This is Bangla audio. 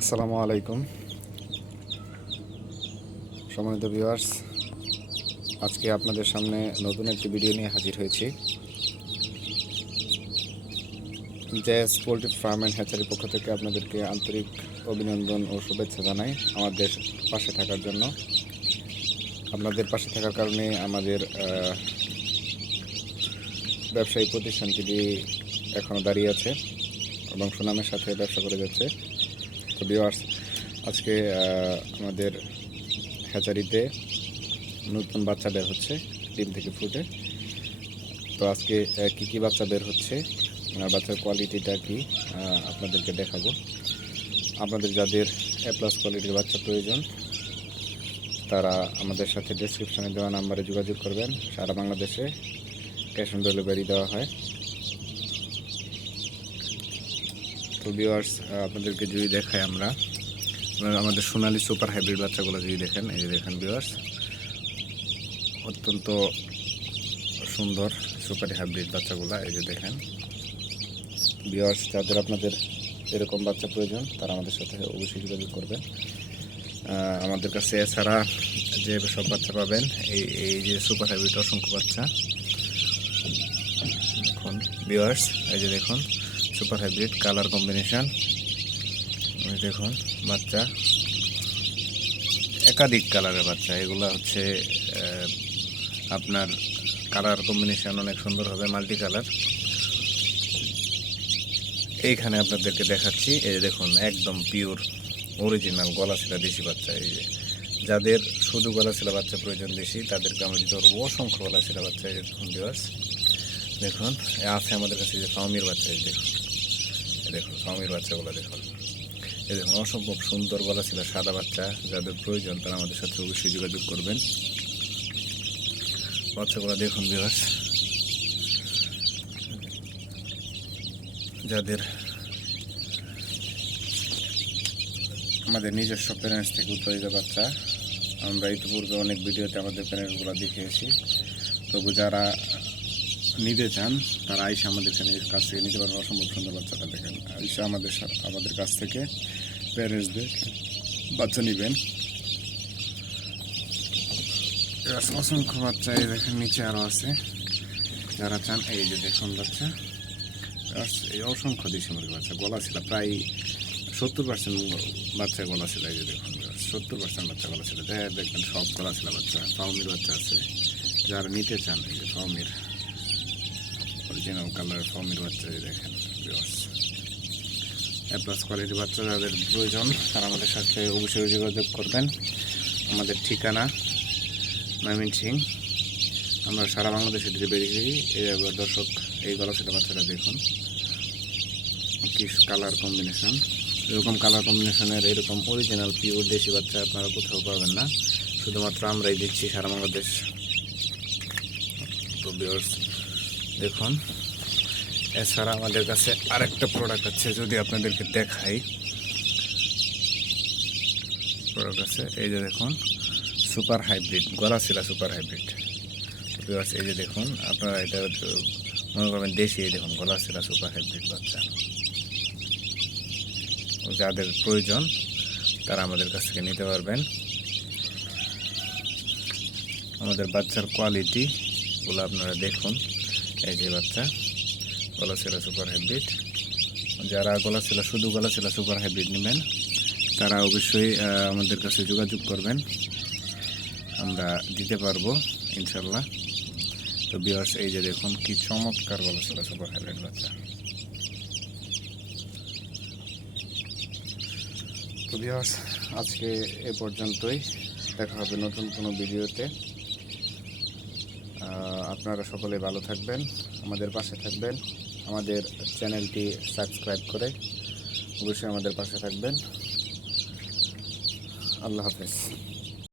আসসালামু আলাইকুম সম্মানিত ভিউয়ার্স, আজকে আপনাদের সামনে নতুন একটি ভিডিও নিয়ে হাজির হয়েছি। জেএস পোল্ট্রি ফার্ম অ্যান্ড হ্যাচারির পক্ষ থেকে আপনাদেরকে আন্তরিক অভিনন্দন ও শুভেচ্ছা জানাই আমাদের পাশে থাকার জন্য। আপনাদের পাশে থাকার কারণে আমাদের ব্যবসায়ী প্রতিষ্ঠানটি এখনও দাঁড়িয়ে আছে এবং সুনামের সাথে ব্যবসা করে যাচ্ছে। তো ভিউয়ার্স, আজকে আমাদের হ্যাচারিতে নতুন বাচ্চা বের হচ্ছে ডিম থেকে ফুটে। তো আজকে কি কি বাচ্চা বের হচ্ছে, বাচ্চার কোয়ালিটিটা কি আপনাদেরকে দেখাবো। আপনাদের যাদের A+ কোয়ালিটির বাচ্চা প্রয়োজন তারা আমাদের সাথে ডেসক্রিপশনে দেওয়া নাম্বারে যোগাযোগ করবেন। সারা বাংলাদেশে ক্যাশ অন ডেলিভারি দেওয়া হয়। তো ভিউয়ার্স, আপনাদেরকে যদি দেখাই আমরা আমাদের সোনালী সুপার হাইব্রিড বাচ্চাগুলো যদি দেখেন, এই যে দেখেন ভিউয়ার্স, অত্যন্ত সুন্দর সুপার হাইব্রিড বাচ্চাগুলো। এই যে দেখেন ভিউয়ার্স, যাদের আপনাদের এরকম বাচ্চা প্রয়োজন তারা আমাদের সাথে অবশ্যই যোগাযোগ করবেন। আমাদের কাছে এছাড়া যে সব বাচ্চা পাবেন, এই যে সুপার হাইব্রিড অসংখ্য বাচ্চা দেখুন ভিউয়ার্স, এই যে দেখুন সুপার হাইব্রিড কালার কম্বিনেশন, দেখুন বাচ্চা একাধিক কালারের বাচ্চা। এগুলো হচ্ছে আপনার কালার কম্বিনেশন অনেক সুন্দর হবে, মাল্টি কালার। এইখানে আপনাদেরকে দেখাচ্ছি, এই যে দেখুন একদম পিওর অরিজিনাল গলাশিলা দেশি বাচ্চা। এই যে যাদের শুধু গলাশিলা বাচ্চা প্রয়োজন দেশি, তাদেরকে আমরা দিতে পারবো অসংখ্য গলাশিলা বাচ্চা। এই দেখুন ভিউয়ার্স, দেখুন আছে আমাদের কাছে যে ফার্মির বাচ্চা। এই দেখুন, এই দেখুন ফার্মির বাচ্চাগুলো দেখুন, এই দেখুন অসম্ভব সুন্দর গলাশিলা সাদা বাচ্চা। যাদের প্রয়োজন তারা আমাদের সাথে অবশ্যই যোগাযোগ করবেন। বাচ্চাগুলো দেখুন ভিউয়ার্স, যাদের আমাদের নিজস্ব প্যারেন্টস থেকে উৎপাদিত বাচ্চা, আমরা ইতিপূর্বে অনেক ভিডিওতে আমাদের প্যারেন্টসগুলো দেখিয়েছি। তবু যারা নিতে চান তারা আইসা আমাদের কাছ থেকে নিতে পারবেন। অসম্ভব সুন্দর বাচ্চাটা দেখেন, আইসা আমাদের কাছ থেকে প্যারেন্টসদের বাচ্চা নেবেন। অসংখ্য বাচ্চা এই দেখেন, নিচে আরও আছে যারা চান। এই যে দেখুন বাচ্চা, এই অসংখ্য দেশি মুরগি বাচ্চা। গলাশিলা প্রায় 70% বাচ্চা গলাশিলা। এই যে দেখুন 70% বাচ্চা গলাশিলা। দেখবেন সব গলাশিলা বাচ্চা। ফার্মির বাচ্চা আছে, যারা নিতে চান এই যে ফার্মির অরিজিনাল কালার ফার্মির বাচ্চা। এই দেখেন A+ কোয়ালিটির বাচ্চা যাদের প্রয়োজন তারা আমাদের সাথে অবশ্যই যোগাযোগ করবেন। আমাদের ঠিকানা ময়মনসিংহ, আমরা সারা বাংলাদেশে ডেলিভারি দিই। এবার দর্শক, এই গলাশিলা বাচ্চাটা দেখুন কি কালার কম্বিনেশন। এরকম কালার কম্বিনেশনের এরকম অরিজিনাল পিওর দেশি বাচ্চা আপনারা কোথাও পাবেন না, শুধুমাত্র আমরাই দিচ্ছি সারা বাংলাদেশ। তো ভিউয়ার্স দেখুন, এছাড়া আমাদের কাছে আরেকটা প্রোডাক্ট আছে, যদি আপনাদেরকে দেখাই প্রোডাক্ট আছে। এই যে দেখুন সুপার হাইব্রিড গলাশিলা সুপার হাইব্রিড ভিউয়ার্স। এই যে দেখুন, আপনারা এটা মনে করবেন দেশি। এই দেখুন গলাশিলা সুপার হাইব্রিড বাচ্চা। যাদের প্রয়োজন তারা আমাদের কাছ থেকে নিতে পারবেন। আমাদের বাচ্চার কোয়ালিটিগুলো আপনারা দেখুন। এই যে বাচ্চা গলাশিলা সুপার হাইব্রিড। যারা শুধু গলাশিলা সুপার হাইব্রিড নেবেন তারা অবশ্যই আমাদের কাছে যোগাযোগ করবেন, আমরা দিতে পারবো ইনশাল্লাহ। তো ভিউয়ার্স, এই যে দেখুন কি চমৎকার গলাশিলা সুপার হাইব্রিড বাচ্চা। তো ভিউয়ার্স, আজকে এ পর্যন্তই। দেখা হবে নতুন কোনো ভিডিওতে। আপনারা সকলে ভালো থাকবেন, আমাদের পাশে থাকবেন। আমাদের চ্যানেলটি সাবস্ক্রাইব করে অবশ্যই আমাদের পাশে থাকবেন। আল্লাহ হাফেজ।